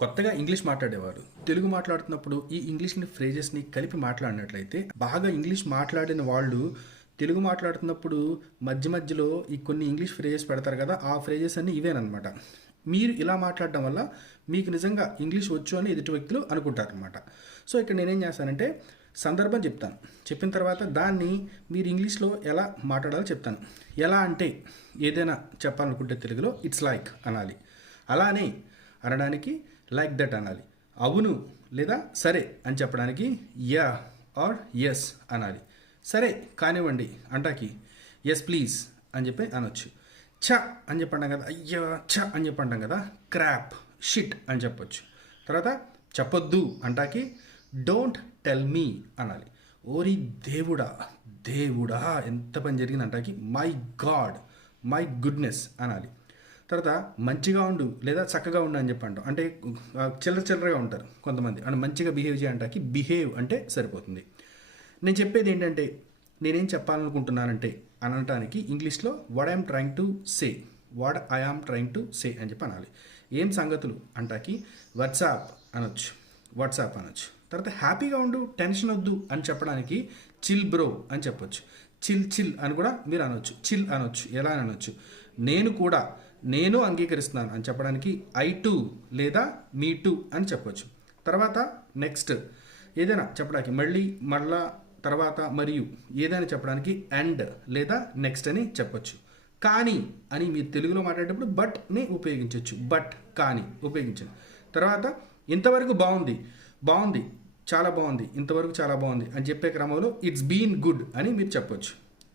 కొత్తగా ఇంగ్లీష్ మాట్లాడేవారు. తెలుగు మాట్లాడుతున్నప్పుడు ఈ ఇంగ్లీష్ని ఫ్రేజెస్ని కలిపి మాట్లాడినట్లయితే బాగా ఇంగ్లీష్ మాట్లాడిన వాళ్ళు తెలుగు మాట్లాడుతున్నప్పుడు మధ్య మధ్యలో ఈ కొన్ని ఇంగ్లీష్ ఫ్రేజెస్ పెడతారు కదా ఆ ఫ్రేజెస్ అన్ని ఇవేనమాట మీరు ఇలా మాట్లాడడం వల్ల మీకు నిజంగా ఇంగ్లీష్ వచ్చు అని ఎదుటి వ్యక్తులు అనుకుంటారనమాట సో ఇక్కడ నేనేం చేస్తానంటే సందర్భం చెప్తాను. చెప్పిన తర్వాత దాన్ని మీరు ఇంగ్లీష్లో ఎలా మాట్లాడాలో చెప్తాను. ఎలా అంటే ఏదైనా చెప్పాలనుకుంటే తెలుగులో ఇట్స్ లైక్ అనాలి. అలానే అనడానికి లైక్ దట్ అనాలి. అవును లేదా సరే అని చెప్పడానికి యా ఆర్ ఎస్ అనాలి. సరే కానివ్వండి అంటాకి. ఎస్ ప్లీజ్ అని చెప్పి అనొచ్చు. ఛ అని చెప్పంటాం కదా. అయ్యా ఛ అని చెప్పంటాం కదా. క్రాప్ షిట్ అని చెప్పొచ్చు. తర్వాత చెప్పొద్దు అంటాకి. డోంట్ టెల్ మీ అనాలి. ఓరి దేవుడా దేవుడా ఎంత పని జరిగింది అంటాకి. మై గాడ్ మై గుడ్నెస్ అనాలి. తర్వాత మంచిగా ఉండు లేదా చక్కగా ఉండు అని చెప్పండు అంటే చిల్లర చిల్లరగా ఉంటారు కొంతమంది. అంటే మంచిగా బిహేవ్ చేయడానికి బిహేవ్ అంటే సరిపోతుంది. నేను చెప్పేది ఏంటంటే నేనేం చెప్పాలనుకుంటున్నానంటే అనటానికి ఇంగ్లీష్లో what I'm trying to say what I am trying to say అని చెప్పి అనాలి. ఏం సంగతులు అంటాకి వాట్సాప్ అనొచ్చు వాట్సాప్ అనొచ్చు. తర్వాత హ్యాపీగా ఉండు టెన్షన్ వద్దు అని చెప్పడానికి చిల్ బ్రో అని చెప్పొచ్చు. చిల్ చిల్ అని కూడా మీరు అనొచ్చు. చిల్ అనొచ్చు. ఎలా అని అనొచ్చు. నేను కూడా నేను అంగీకరిస్తున్నాను అని చెప్పడానికి ఐ టు లేదా మీ టు అని చెప్పొచ్చు. తర్వాత నెక్స్ట్ ఏదైనా చెప్పడానికి మళ్ళీ మళ్ళా తర్వాత మరియు ఏదైనా చెప్పడానికి అండ్ లేదా నెక్స్ట్ అని చెప్పొచ్చు. కానీ అని మీరు తెలుగులో మాట్లాడేటప్పుడు బట్ని ఉపయోగించవచ్చు బట్ కానీ ఉపయోగించండి తర్వాత ఇంతవరకు బాగుంది. బాగుంది. చాలా బాగుంది. ఇంతవరకు చాలా బాగుంది అని చెప్పే క్రమంలో ఇట్స్ బీన్ గుడ్ అని మీరు చెప్పొచ్చు.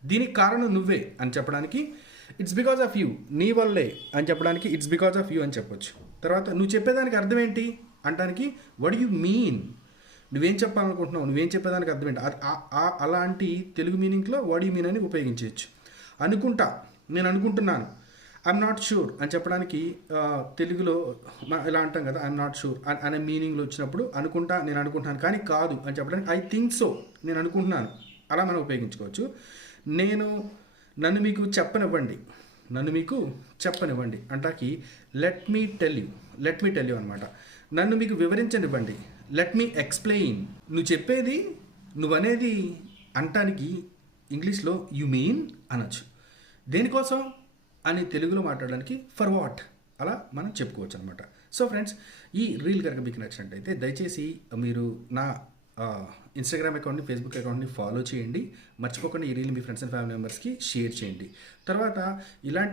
దీనికి కారణం నువ్వే అని చెప్పడానికి ఇట్స్ బికాజ్ ఆఫ్ యూ నీ వల్లే అని చెప్పడానికి ఇట్స్ బికాజ్ ఆఫ్ యూ అని చెప్పొచ్చు. తర్వాత నువ్వు చెప్పేదానికి అర్థం ఏంటి? అంటానికి వడ్ యు మీన్ నువ్వేం చెప్పాలనుకుంటున్నావు? నువ్వేం చెప్పేదానికి అర్థం ఏంటి? అలాంటి తెలుగు మీనింగ్లో వడ్ యు మీన్ అని ఉపయోగించవచ్చు. అనుకుంటా. నేను అనుకుంటున్నాను. ఐఎమ్ నాట్ షూర్ అని చెప్పడానికి తెలుగులో ఎలా ఇలా అంటాం కదా ఐఎమ్ నాట్ షూర్ అనే మీనింగ్లో వచ్చినప్పుడు అనుకుంటా నేను అనుకుంటున్నాను. కానీ కాదు అని చెప్పడానికి ఐ థింక్ సో నేను అనుకుంటున్నాను. అలా మనం ఉపయోగించుకోవచ్చు. నేను నన్ను మీకు చెప్పనివ్వండి. నన్ను మీకు చెప్పనివ్వండి. అంటాకి let me tell you let me tell you అనమాట నన్ను మీకు వివరించనివ్వండి. లెట్ మీ ఎక్స్ప్లెయిన్ నువ్వు చెప్పేది నువ్వనేది అంటానికి ఇంగ్లీష్లో యు మీన్ అనొచ్చు. దేనికోసం? అని తెలుగులో మాట్లాడడానికి ఫర్ వాట్ అలా మనం చెప్పుకోవచ్చు అనమాట సో ఫ్రెండ్స్ ఈ రీల్ కనుక మీకు నచ్చినట్టయితే దయచేసి మీరు నా ఇన్స్టాగ్రామ్ అకౌంట్ని ఫేస్బుక్ అకౌంట్ని ఫాలో చేయండి. మర్చిపోకుండా ఈ రీల్ మీ ఫ్రెండ్స్ అండ్ ఫ్యామిలీ మెంబర్స్కి షేర్ చేయండి. తర్వాత ఇలాంటి